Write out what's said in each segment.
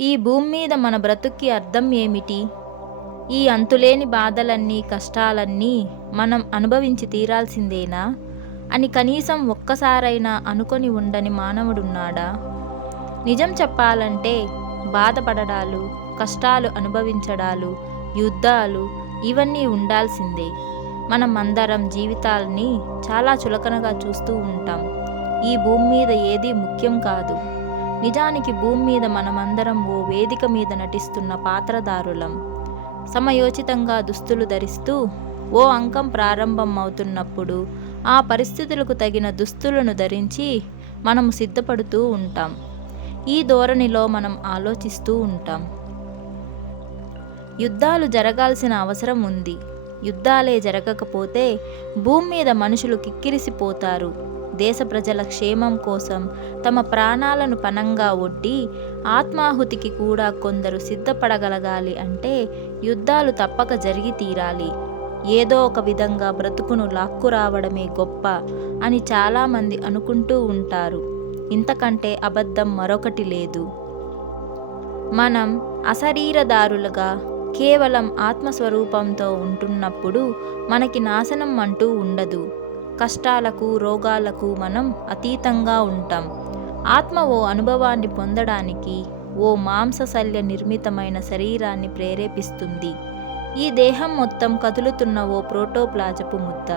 ఈ భూమి మీద మన బ్రతుక్కి అర్థం ఏమిటి? ఈ అంతులేని బాధలన్నీ కష్టాలన్నీ మనం అనుభవించి తీరాల్సిందేనా? అని కనీసం ఒక్కసారైనా అనుకొని ఉండని మానవుడున్నాడా? నిజం చెప్పాలంటే బాధపడడాలు కష్టాలు అనుభవించడాలు యుద్ధాలు ఇవన్నీ ఉండాల్సిందే. మనం అందరం జీవితాల్ని చాలా చులకనగా చూస్తూ ఉంటాం. ఈ భూమి మీద ఏది ముఖ్యం కాదు. నిజానికి భూమి మీద మనమందరం ఓ వేదిక మీద నటిస్తున్న పాత్రదారులం. సమయోచితంగా దుస్తులు ధరిస్తూ ఓ అంకం ప్రారంభం అవుతున్నప్పుడు ఆ పరిస్థితులకు తగిన దుస్తులను ధరించి మనము సిద్ధపడుతూ ఉంటాం. ఈ ధోరణిలో మనం ఆలోచిస్తూ ఉంటాం. యుద్ధాలు జరగాల్సిన అవసరం ఉంది. యుద్ధాలే జరగకపోతే భూమి మీద మనుషులు కిక్కిరిసిపోతారు. దేశ ప్రజల క్షేమం కోసం తమ ప్రాణాలను పనంగా ఒడ్డి ఆత్మాహుతికి కూడా కొందరు సిద్ధపడగలగాలి అంటే యుద్ధాలు తప్పక జరిగి తీరాలి. ఏదో ఒక విధంగా బ్రతుకును లాక్కురావడమే గొప్ప అని చాలామంది అనుకుంటూ ఉంటారు. ఇంతకంటే అబద్ధం మరొకటి లేదు. మనం అశరీరదారులుగా కేవలం ఆత్మస్వరూపంతో ఉంటున్నప్పుడు మనకి నాశనం అంటూ ఉండదు. కష్టాలకు రోగాలకు మనం అతీతంగా ఉంటాం. ఆత్మ ఓ అనుభవాన్ని పొందడానికి ఓ మాంసశల్య నిర్మితమైన శరీరాన్ని ప్రేరేపిస్తుంది. ఈ దేహం మొత్తం కదులుతున్న ఓ ప్రోటోప్లాజపు ముద్ద.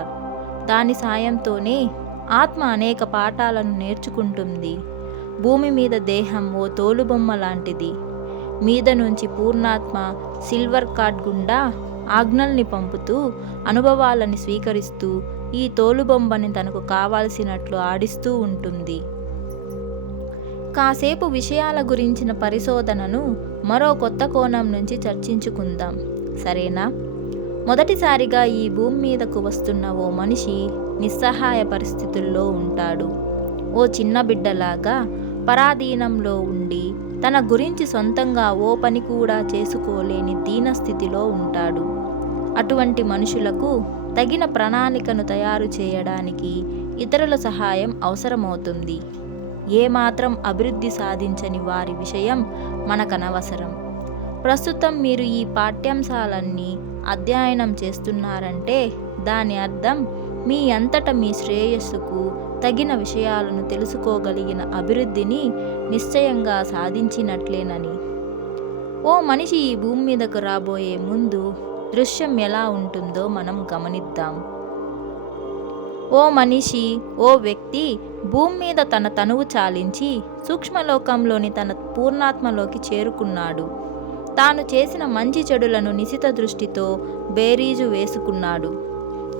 దాని సాయంతోనే ఆత్మ అనేక పాఠాలను నేర్చుకుంటుంది. భూమి మీద దేహం ఓ తోలుబొమ్మ లాంటిది. మీద నుంచి పూర్ణాత్మ సిల్వర్ కార్డ్ గుండా ఆజ్ఞల్ని పంపుతూ అనుభవాలని స్వీకరిస్తూ ఈ తోలుబొమ్మని తనకు కావాల్సినట్లు ఆడిస్తూ ఉంటుంది. కాసేపు విషయాల గురించిన పరిశోధనను మరో కొత్త కోణం నుంచి చర్చించుకుందాం. సరేనా? మొదటిసారిగా ఈ భూమి మీదకు వస్తున్న ఓ మనిషి నిస్సహాయ పరిస్థితుల్లో ఉంటాడు. ఓ చిన్న బిడ్డలాగా పరాధీనంలో ఉండి తన గురించి సొంతంగా ఓ పని కూడా చేసుకోలేని దీనస్థితిలో ఉంటాడు. అటువంటి మనుషులకు తగిన ప్రణాళికను తయారు చేయడానికి ఇతరుల సహాయం అవసరమవుతుంది. ఏమాత్రం అభివృద్ధి సాధించని వారి విషయం మనకనవసరం. ప్రస్తుతం మీరు ఈ పాఠ్యాంశాలన్నీ అధ్యయనం చేస్తున్నారంటే దాని అర్థం మీ అంతట మీ శ్రేయస్సుకు తగిన విషయాలను తెలుసుకోగలిగిన అభివృద్ధిని నిశ్చయంగా సాధించినట్లేనని. ఓ మనిషి ఈ భూమి మీదకు రాబోయే ముందు దృశ్యం ఎలా ఉంటుందో మనం గమనిద్దాం. ఓ మనిషి ఓ వ్యక్తి భూమి మీద తన తనువు చాలించి సూక్ష్మలోకంలోని తన పూర్ణాత్మలోకి చేరుకున్నాడు. తాను చేసిన మంచి చెడులను నిశిత దృష్టితో బేరీజు వేసుకున్నాడు.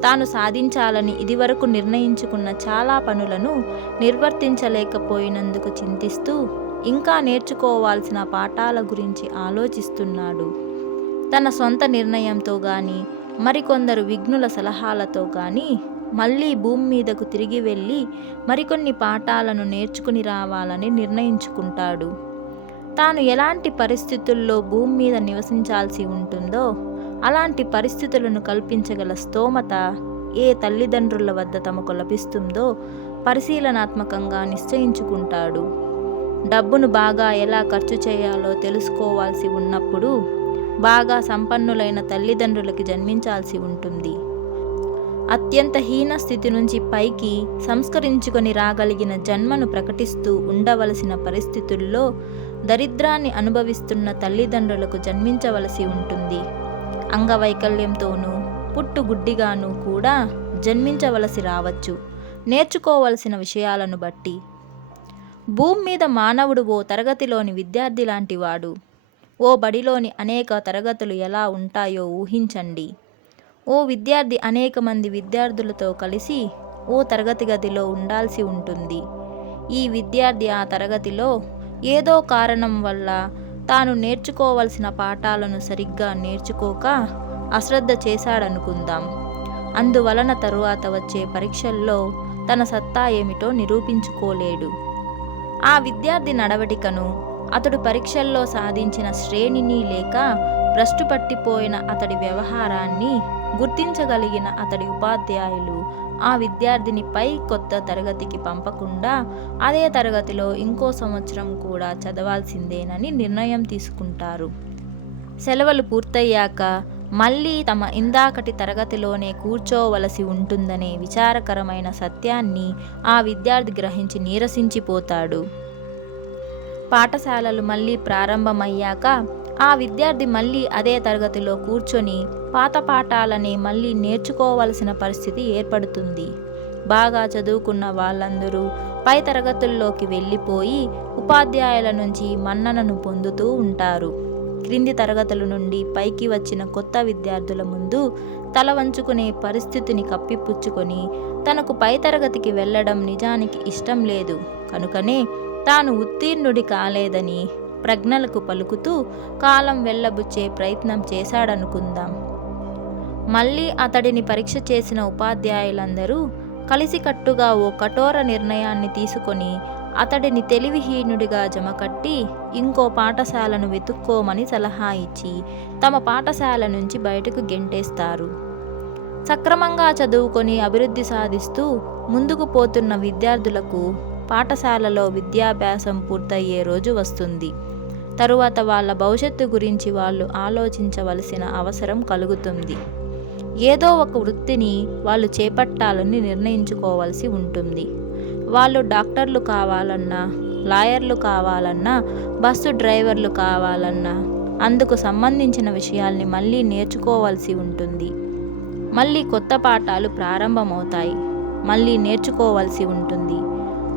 తాను సాధించాలని ఇదివరకు నిర్ణయించుకున్న చాలా పనులను నిర్వర్తించలేకపోయినందుకు చింతిస్తూ ఇంకా నేర్చుకోవాల్సిన పాఠాల గురించి ఆలోచిస్తున్నాడు. తన సొంత నిర్ణయంతో గాని మరికొందరు విఘ్నుల సలహాలతో కానీ మళ్ళీ భూమి మీదకు తిరిగి వెళ్ళి మరికొన్ని పాఠాలను నేర్చుకుని రావాలని నిర్ణయించుకుంటాడు. తాను ఎలాంటి పరిస్థితుల్లో భూమి మీద నివసించాల్సి ఉంటుందో అలాంటి పరిస్థితులను కల్పించగల స్తోమత ఏ తల్లిదండ్రుల వద్ద తమకు లభిస్తుందో పరిశీలనాత్మకంగా నిశ్చయించుకుంటాడు. డబ్బును బాగా ఎలా ఖర్చు చేయాలో తెలుసుకోవాల్సి ఉన్నప్పుడు బాగా సంపన్నులైన తల్లిదండ్రులకి జన్మించాల్సి ఉంటుంది. అత్యంత హీన స్థితి నుంచి పైకి సంస్కరించుకొని రాగలిగిన జన్మను ప్రకటిస్తూ ఉండవలసిన పరిస్థితుల్లో దరిద్రాన్ని అనుభవిస్తున్న తల్లిదండ్రులకు జన్మించవలసి ఉంటుంది. అంగవైకల్యంతోనూ పుట్టుగుడ్డిగాను కూడా జన్మించవలసి రావచ్చు. నేర్చుకోవలసిన విషయాలను బట్టి. భూమి మీద మానవుడు ఓ తరగతిలోని విద్యార్థి లాంటివాడు ఓ బడిలోని అనేక తరగతులు ఎలా ఉంటాయో ఊహించండి. ఓ విద్యార్థి అనేక మంది విద్యార్థులతో కలిసి ఓ తరగతి గదిలో ఉండాల్సి ఉంటుంది. ఈ విద్యార్థి ఆ తరగతిలో ఏదో కారణం వల్ల తాను నేర్చుకోవలసిన పాఠాలను సరిగ్గా నేర్చుకోక అశ్రద్ధ చేశాడనుకుందాం. అందువలన తరువాత వచ్చే పరీక్షల్లో తన సత్తా ఏమిటో నిరూపించుకోలేడు. ఆ విద్యార్థి నడవడికను అతడు పరీక్షల్లో సాధించిన శ్రేణిని లేక భ్రష్టుపట్టిపోయిన అతడి వ్యవహారాన్ని గుర్తించగలిగిన అతడి ఉపాధ్యాయులు ఆ విద్యార్థిని పై కొత్త తరగతికి పంపకుండా అదే తరగతిలో ఇంకో సంవత్సరం కూడా చదవాల్సిందేనని నిర్ణయం తీసుకుంటారు. సెలవులు పూర్తయ్యాక మళ్ళీ తమ ఇందాకటి తరగతిలోనే కూర్చోవలసి ఉంటుందనే విచారకరమైన సత్యాన్ని ఆ విద్యార్థి గ్రహించి నీరసించిపోతాడు. పాఠశాలలు మళ్ళీ ప్రారంభమయ్యాక ఆ విద్యార్థి మళ్ళీ అదే తరగతిలో కూర్చొని పాత పాఠాలనే మళ్ళీ నేర్చుకోవలసిన పరిస్థితి ఏర్పడుతుంది. బాగా చదువుకున్న వాళ్ళందరూ పై తరగతుల్లోకి వెళ్ళిపోయి ఉపాధ్యాయుల నుంచి మన్ననను పొందుతూ ఉంటారు. క్రింది తరగతుల నుండి పైకి వచ్చిన కొత్త విద్యార్థుల ముందు తల వంచుకునే పరిస్థితిని కప్పిపుచ్చుకొని తనకు పై తరగతికి వెళ్ళడం నిజానికి ఇష్టం లేదు. కనుకనే తాను ఉత్తీర్ణుడి కాలేదని ప్రజ్ఞలకు పలుకుతూ కాలం వెళ్ళబుచ్చే ప్రయత్నం చేశాడనుకుందాం. మళ్ళీ అతడిని పరీక్ష చేసిన ఉపాధ్యాయులందరూ కలిసికట్టుగా ఓ కఠోర నిర్ణయాన్ని తీసుకొని అతడిని తెలివిహీనుడిగా జమకట్టి ఇంకో పాఠశాలను వెతుక్కోమని సలహా ఇచ్చి తమ పాఠశాల నుంచి బయటకు గెంటేస్తారు. సక్రమంగా చదువుకొని అభివృద్ధి సాధిస్తూ ముందుకు పోతున్న విద్యార్థులకు పాఠశాలలో విద్యాభ్యాసం పూర్తయ్యే రోజు వస్తుంది. తరువాత వాళ్ళ భవిష్యత్తు గురించి వాళ్ళు ఆలోచించవలసిన అవసరం కలుగుతుంది. ఏదో ఒక వృత్తిని వాళ్ళు చేపట్టాలని నిర్ణయించుకోవాల్సి ఉంటుంది. వాళ్ళు డాక్టర్లు కావాలన్నా లాయర్లు కావాలన్నా బస్సు డ్రైవర్లు కావాలన్నా అందుకు సంబంధించిన విషయాల్ని మళ్ళీ నేర్చుకోవాల్సి ఉంటుంది. మళ్ళీ కొత్త పాఠాలు ప్రారంభమవుతాయి. మళ్ళీ నేర్చుకోవాల్సి ఉంటుంది.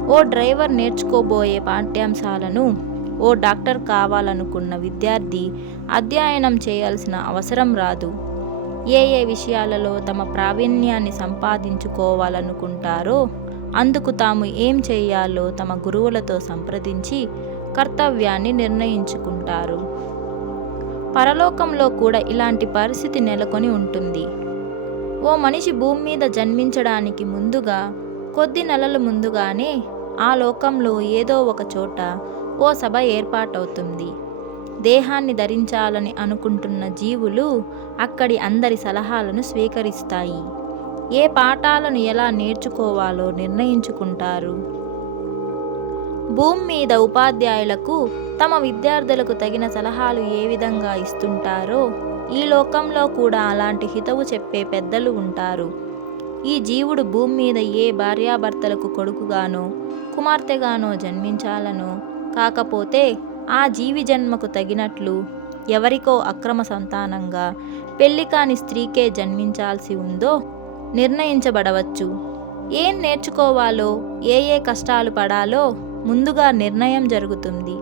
ఓ డ్రైవర్ నేర్చుకోబోయే పాఠ్యాంశాలను ఓ డాక్టర్ కావాలనుకున్న విద్యార్థి అధ్యయనం చేయాల్సిన అవసరం రాదు. ఏ ఏ విషయాలలో తమ ప్రావీణ్యాన్ని సంపాదించుకోవాలనుకుంటారో అందుకు తాము ఏం చేయాలో తమ గురువులతో సంప్రదించి కర్తవ్యాన్ని నిర్ణయించుకుంటారు. పరలోకంలో కూడా ఇలాంటి పరిస్థితి నెలకొని ఉంటుంది. ఓ మనిషి భూమి మీద జన్మించడానికి ముందుగా కొద్ది నెలల ముందుగానే ఆ లోకంలో ఏదో ఒక చోట ఓ సభ ఏర్పాటవుతుంది. దేహాన్ని ధరించాలని అనుకుంటున్న జీవులు అక్కడి అందరి సలహాలను స్వీకరిస్తాయి. ఏ పాఠాలను ఎలా నేర్చుకోవాలో నిర్ణయించుకుంటారు. భూమి మీద ఉపాధ్యాయులకు తమ విద్యార్థులకు తగిన సలహాలు ఏ విధంగా ఇస్తుంటారో ఈ లోకంలో కూడా అలాంటి హితవు చెప్పే పెద్దలు ఉంటారు. ఈ జీవుడు భూమి మీద ఏ భార్యాభర్తలకు కొడుకుగానో కుమార్తెగానో జన్మించాలనో కాకపోతే ఆ జీవి జన్మకు తగినట్లు ఎవరికో అక్రమ సంతానంగా పెళ్ళి కాని స్త్రీకే జన్మించాల్సి ఉందో నిర్ణయించబడవచ్చు. ఏం నేర్చుకోవాలో ఏ ఏ కష్టాలు పడాలో ముందుగా నిర్ణయం జరుగుతుంది.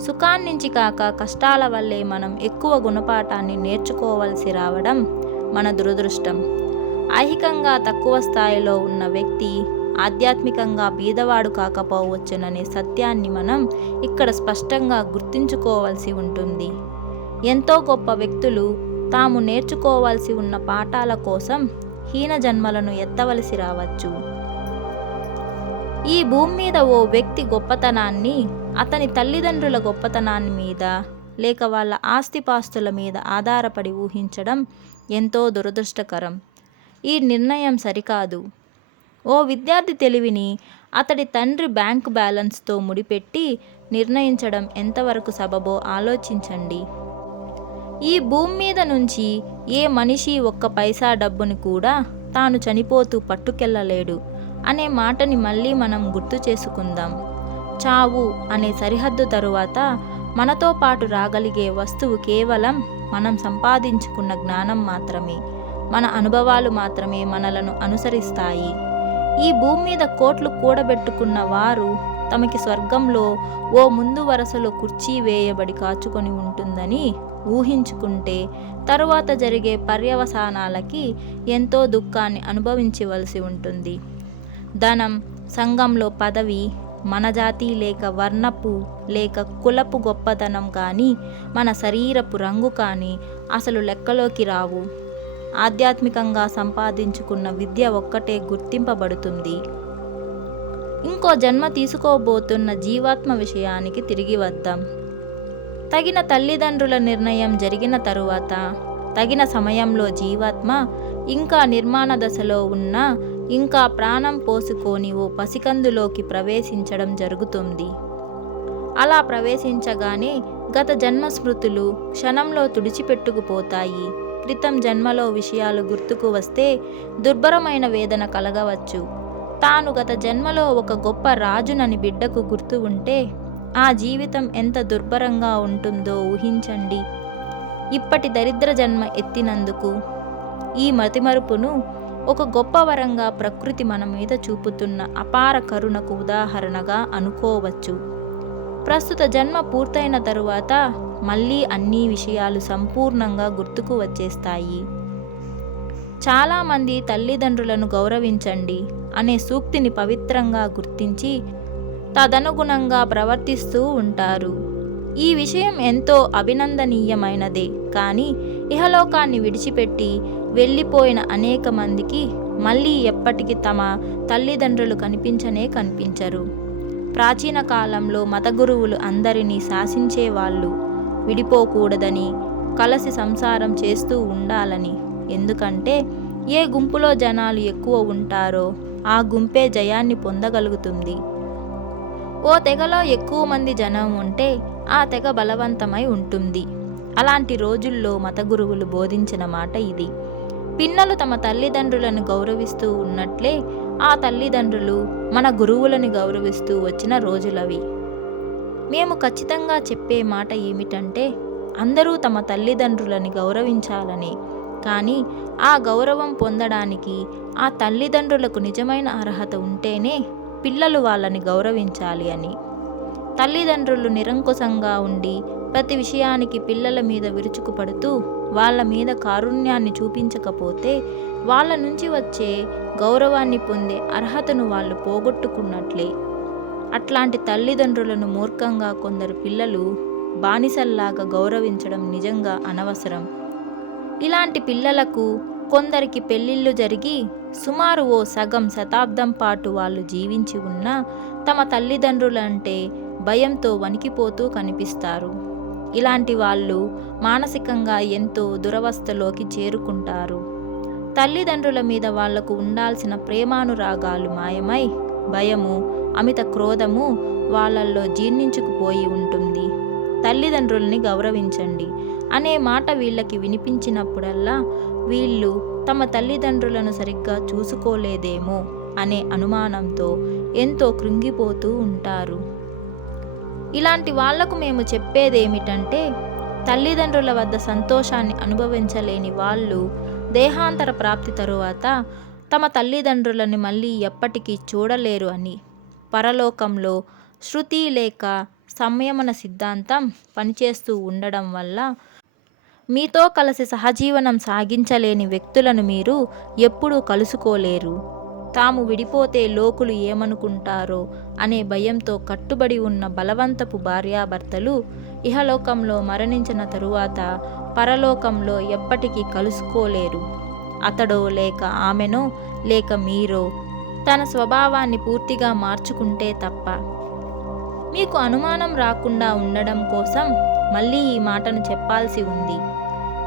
సుఖాన్నించి కాక కష్టాల వల్లే మనం ఎక్కువ గుణపాఠాన్ని నేర్చుకోవలసి రావడం మన దురదృష్టం. ఐహికంగా తక్కువ స్థాయిలో ఉన్న వ్యక్తి ఆధ్యాత్మికంగా బీదవాడు కాకపోవచ్చుననే సత్యాన్ని మనం ఇక్కడ స్పష్టంగా గుర్తుంచుకోవాల్సి ఉంటుంది. ఎంతో గొప్ప వ్యక్తులు తాము నేర్చుకోవాల్సి ఉన్న పాఠాల కోసం హీన జన్మలను ఎత్తవలసి రావచ్చు. ఈ భూమి మీద ఓ వ్యక్తి గొప్పతనాన్ని అతని తల్లిదండ్రుల గొప్పతనాన్ని మీద లేక వాళ్ళ ఆస్తిపాస్తుల మీద ఆధారపడి ఊహించడం ఎంతో దురదృష్టకరం. ఈ నిర్ణయం సరికాదు. ఓ విద్యార్థి తెలివిని అతడి తండ్రి బ్యాంకు బ్యాలెన్స్తో ముడిపెట్టి నిర్ణయించడం ఎంతవరకు సబబో ఆలోచించండి. ఈ భూమి మీద నుంచి ఏ మనిషి ఒక్క పైసా డబ్బుని కూడా తాను చనిపోతూ పట్టుకెళ్ళలేడు అనే మాటని మళ్ళీ మనం గుర్తు చేసుకుందాం. చావు అనే సరిహద్దు తరువాత మనతో పాటు రాగలిగే వస్తువు కేవలం మనం సంపాదించుకున్న జ్ఞానం మాత్రమే. మన అనుభవాలు మాత్రమే మనలను అనుసరిస్తాయి. ఈ భూమి మీద కోట్లు కూడబెట్టుకున్న వారు తమకి స్వర్గంలో ఓ ముందు వరుసలో కుర్చీ వేయబడి కాచుకొని ఉంటుందని ఊహించుకుంటే తరువాత జరిగే పర్యవసానాలకి ఎంతో దుఃఖాన్ని అనుభవించవలసి ఉంటుంది. ధనం సంఘంలో పదవి మన జాతి లేక వర్ణపు లేక కులపు గొప్పతనం కానీ మన శరీరపు రంగు కానీ అసలు లెక్కలోకి రావు. ఆధ్యాత్మికంగా సంపాదించుకున్న విద్య ఒక్కటే గుర్తింపబడుతుంది. ఇంకో జన్మ తీసుకోబోతున్న జీవాత్మ విషయానికి తిరిగి వద్దాం. తగిన తల్లిదండ్రుల నిర్ణయం జరిగిన తరువాత తగిన సమయంలో జీవాత్మ ఇంకా నిర్మాణ దశలో ఉన్న ఇంకా ప్రాణం పోసుకొని ఓ పసికందులోకి ప్రవేశించడం జరుగుతుంది. అలా ప్రవేశించగానే గత జన్మ స్మృతులు క్షణంలో తుడిచిపెట్టుకుపోతాయి. క్రితం జన్మలో విషయాలు గుర్తుకు వస్తే దుర్భరమైన వేదన కలగవచ్చు. తాను గత జన్మలో ఒక గొప్ప రాజునని బిడ్డకు గుర్తు ఉంటే ఆ జీవితం ఎంత దుర్భరంగా ఉంటుందో ఊహించండి. ఇప్పటి దరిద్ర జన్మ ఎత్తినందుకు ఈ మతిమరుపును ఒక గొప్ప వరంగా ప్రకృతి మన మీద చూపుతున్న అపార కరుణకు ఉదాహరణగా అనుకోవచ్చు. ప్రస్తుత జన్మ పూర్తయిన తరువాత మళ్ళీ అన్ని విషయాలు సంపూర్ణంగా గుర్తుకు వచ్చేస్తాయి. చాలామంది తల్లిదండ్రులను గౌరవించండి అనే సూక్తిని పవిత్రంగా గుర్తించి తదనుగుణంగా ప్రవర్తిస్తూ ఉంటారు. ఈ విషయం ఎంతో అభినందనీయమైనదే కానీ ఇహలోకాన్ని విడిచిపెట్టి వెళ్ళిపోయిన అనేక మందికి మళ్ళీ ఎప్పటికీ తమ తల్లిదండ్రులు కనిపించనే కనిపించరు. ప్రాచీన కాలంలో మత గురువులు అందరినీ శాసించేవాళ్ళు విడిపోకూడదని కలసి సంసారం చేస్తూ ఉండాలని. ఎందుకంటే ఏ గుంపులో జనాలు ఎక్కువ ఉంటారో ఆ గుంపే జయాన్ని పొందగలుగుతుంది. ఓ తెగలో ఎక్కువ మంది జనం ఉంటే ఆ తెగ బలవంతమై ఉంటుంది. అలాంటి రోజుల్లో మత గురువులు బోధించిన మాట ఇది. పిన్నలు తమ తల్లిదండ్రులను గౌరవిస్తూ ఉన్నట్లే ఆ తల్లిదండ్రులు మన గురువులను గౌరవిస్తూ వచ్చిన రోజులవి. మేము ఖచ్చితంగా చెప్పే మాట ఏమిటంటే అందరూ తమ తల్లిదండ్రులని గౌరవించాలని. కానీ ఆ గౌరవం పొందడానికి ఆ తల్లిదండ్రులకు నిజమైన అర్హత ఉంటేనే పిల్లలు వాళ్ళని గౌరవించాలి అని. తల్లిదండ్రులు నిరంకుశంగా ఉండి ప్రతి విషయానికి పిల్లల మీద విరుచుకుపడుతూ వాళ్ళ మీద కారుణ్యాన్ని చూపించకపోతే వాళ్ళ నుంచి వచ్చే గౌరవాన్ని పొందే అర్హతను వాళ్ళు పోగొట్టుకున్నట్లే. అట్లాంటి తల్లిదండ్రులను మూర్ఖంగా కొందరు పిల్లలు బానిసల్లాగా గౌరవించడం నిజంగా అనవసరం. ఇలాంటి పిల్లలకు కొందరికి పెళ్ళిళ్ళు జరిగి సుమారు ఓ సగం శతాబ్దం పాటు వాళ్ళు జీవించి ఉన్నా తమ తల్లిదండ్రులంటే భయంతో వణికిపోతూ కనిపిస్తారు. ఇలాంటి వాళ్ళు మానసికంగా ఎంతో దురవస్థలోకి చేరుకుంటారు. తల్లిదండ్రుల మీద వాళ్ళకు ఉండాల్సిన ప్రేమానురాగాలు మాయమై భయము అమిత క్రోధము వాళ్ళల్లో జీర్ణించుకుపోయి ఉంటుంది. తల్లిదండ్రుల్ని గౌరవించండి. అనే మాట వీళ్ళకి వినిపించినప్పుడల్లా వీళ్ళు తమ తల్లిదండ్రులను సరిగ్గా చూసుకోలేదేమో అనే అనుమానంతో ఎంతో కృంగిపోతూ ఉంటారు. ఇలాంటి వాళ్ళకు మేము చెప్పేదేమిటంటే తల్లిదండ్రుల వద్ద సంతోషాన్ని అనుభవించలేని వాళ్ళు దేహాంతర ప్రాప్తి తరువాత తమ తల్లిదండ్రులను మళ్ళీ ఎప్పటికీ చూడలేరు అని. పరలోకంలో శృతి లేక సంయమన సిద్ధాంతం పనిచేస్తూ ఉండడం వల్ల మీతో కలిసి సహజీవనం సాగించలేని వ్యక్తులను మీరు ఎప్పుడూ కలుసుకోలేరు. తాము విడిపోతే లోకులు ఏమనుకుంటారో అనే భయంతో కట్టుబడి ఉన్న బలవంతపు భార్యాభర్తలు ఇహలోకంలో మరణించిన తరువాత పరలోకంలో ఎప్పటికీ కలుసుకోలేరు. అతడో లేక ఆమెనో లేక మీరో తన స్వభావాన్ని పూర్తిగా మార్చుకుంటే తప్ప. మీకు అనుమానం రాకుండా ఉండడం కోసం మళ్ళీ ఈ మాటను చెప్పాల్సి ఉంది.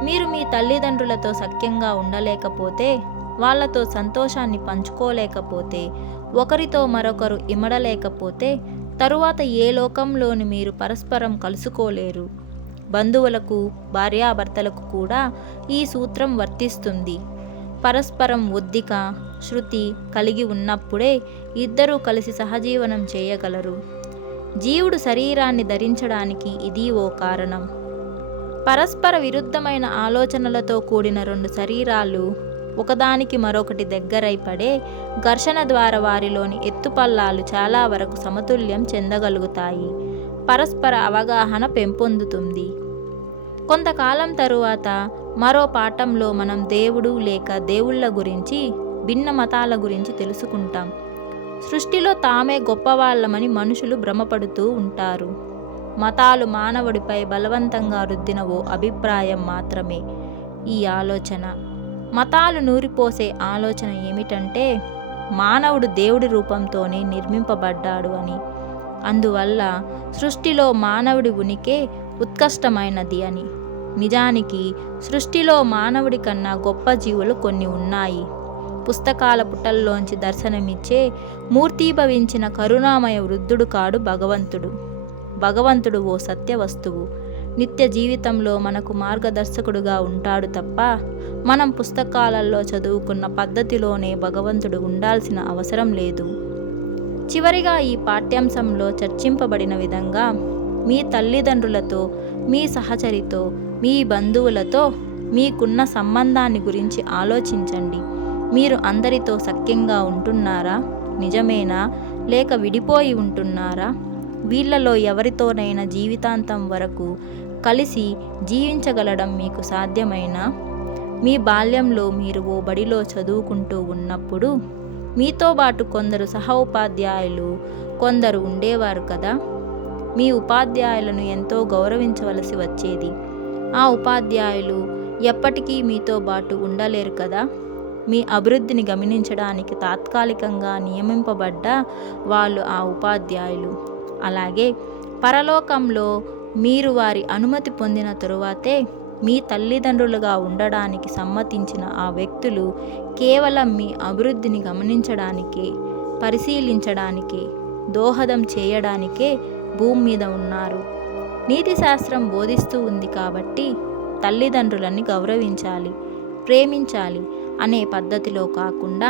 మీరు మీ తల్లిదండ్రులతో సఖ్యంగా ఉండలేకపోతే వాళ్ళతో సంతోషాన్ని పంచుకోలేకపోతే ఒకరితో మరొకరు ఇమడలేకపోతే తరువాత ఏ లోకంలోని మీరు పరస్పరం కలుసుకోలేరు. బంధువులకు భార్యాభర్తలకు కూడా ఈ సూత్రం వర్తిస్తుంది. పరస్పరం ఒద్దిక శృతి కలిగి ఉన్నప్పుడే ఇద్దరూ కలిసి సహజీవనం చేయగలరు. జీవుడు శరీరాన్ని ధరించడానికి ఇది ఓ కారణం. పరస్పర విరుద్ధమైన ఆలోచనలతో కూడిన రెండు శరీరాలు ఒకదానికి మరొకటి దగ్గరై పడే ఘర్షణ ద్వారా వారిలోని ఎత్తుపల్లాలు చాలా వరకు సమతుల్యం చెందగలుగుతాయి. పరస్పర అవగాహన పెంపొందుతుంది. కొంతకాలం తరువాత మరో పాఠంలో మనం దేవుడు లేక దేవుళ్ళ గురించి భిన్న మతాల గురించి తెలుసుకుంటాం. సృష్టిలో తామే గొప్పవాళ్ళమని మనుషులు భ్రమపడుతూ ఉంటారు. మతాలు మానవుడిపై బలవంతంగా రుద్దిన ఓ అభిప్రాయం మాత్రమే ఈ ఆలోచన. మతాలు నూరిపోసే ఆలోచన ఏమిటంటే మానవుడు దేవుడి రూపంతోనే నిర్మింపబడ్డాడు అని. అందువల్ల సృష్టిలో మానవుడి ఉనికే ఉత్కష్టమైనది అని. నిజానికి సృష్టిలో మానవుడి కన్నా గొప్ప జీవులు కొన్ని ఉన్నాయి. పుస్తకాల పుటల్లోంచి దర్శనమిచ్చే మూర్తీభవించిన కరుణామయ వృద్ధుడు కాడు భగవంతుడు. భగవంతుడు ఓ సత్య వస్తువు నిత్య జీవితంలో మనకు మార్గదర్శకుడుగా ఉంటాడు తప్ప మనం పుస్తకాలలో చదువుకున్న పద్ధతిలోనే భగవంతుడు ఉండాల్సిన అవసరం లేదు. చివరిగా ఈ పాఠ్యాంశంలో చర్చింపబడిన విధంగా మీ తల్లిదండ్రులతో మీ సహచరితో మీ బంధువులతో మీకున్న సంబంధాన్ని గురించి ఆలోచించండి. మీరు అందరితో సఖ్యంగా ఉంటున్నారా? నిజమేనా? లేక విడిపోయి ఉంటున్నారా? వీళ్ళలో ఎవరితోనైనా జీవితాంతం వరకు కలిసి జీవించగలడం మీకు సాధ్యమైనా? మీ బాల్యంలో మీరు ఓ బడిలో చదువుకుంటూ ఉన్నప్పుడు మీతో పాటు కొందరు సహ ఉపాధ్యాయులు కొందరు ఉండేవారు కదా? మీ ఉపాధ్యాయులను ఎంతో గౌరవించవలసి వచ్చేది. ఆ ఉపాధ్యాయులు ఎప్పటికీ మీతో బాటు ఉండలేరు కదా. మీ అభివృద్ధిని గమనించడానికి తాత్కాలికంగా నియమింపబడ్డ వాళ్ళు ఆ ఉపాధ్యాయులు. అలాగే పరలోకంలో మీరు వారి అనుమతి పొందిన తరువాతే మీ తల్లిదండ్రులుగా ఉండడానికి సమ్మతించిన ఆ వ్యక్తులు కేవలం మీ అభివృద్ధిని గమనించడానికి పరిశీలించడానికి దోహదం చేయడానికే భూమి మీద ఉన్నారు. నీతి శాస్త్రం బోధిస్తూ ఉంది కాబట్టి తల్లిదండ్రులని గౌరవించాలి ప్రేమించాలి అనే పద్ధతిలో కాకుండా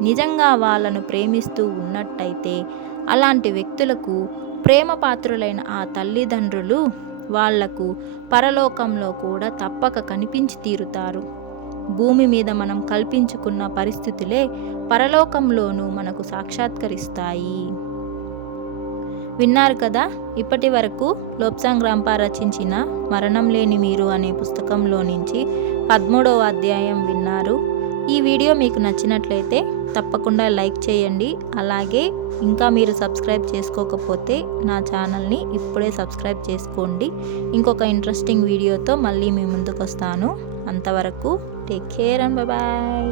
నిజంగా వాళ్ళను ప్రేమిస్తూ ఉన్నట్టయితే అలాంటి వ్యక్తులకు ప్రేమ పాత్రులైన ఆ తల్లిదండ్రులు వాళ్ళకు పరలోకంలో కూడా తప్పక కనిపించి తీరుతారు. భూమి మీద మనం కల్పించుకున్న పరిస్థితులే పరలోకంలోనూ మనకు సాక్షాత్కరిస్తాయి. విన్నారు కదా ఇప్పటి వరకు లోప్సాంగ్ రాంపా రచించిన మరణం లేని మీరు అనే పుస్తకంలో నుంచి పదమూడవ అధ్యాయం విన్నారు. ఈ వీడియో మీకు నచ్చినట్లయితే తప్పకుండా లైక్ చేయండి. అలాగే ఇంకా మీరు సబ్స్క్రైబ్ చేసుకోకపోతే నా ఛానల్ని ఇప్పుడే సబ్స్క్రైబ్ చేసుకోండి. ఇంకొక ఇంట్రెస్టింగ్ వీడియోతో మళ్ళీ మీ ముందుకు వస్తాను అంతవరకు టేక్ కేర్ అండ్ బాయ్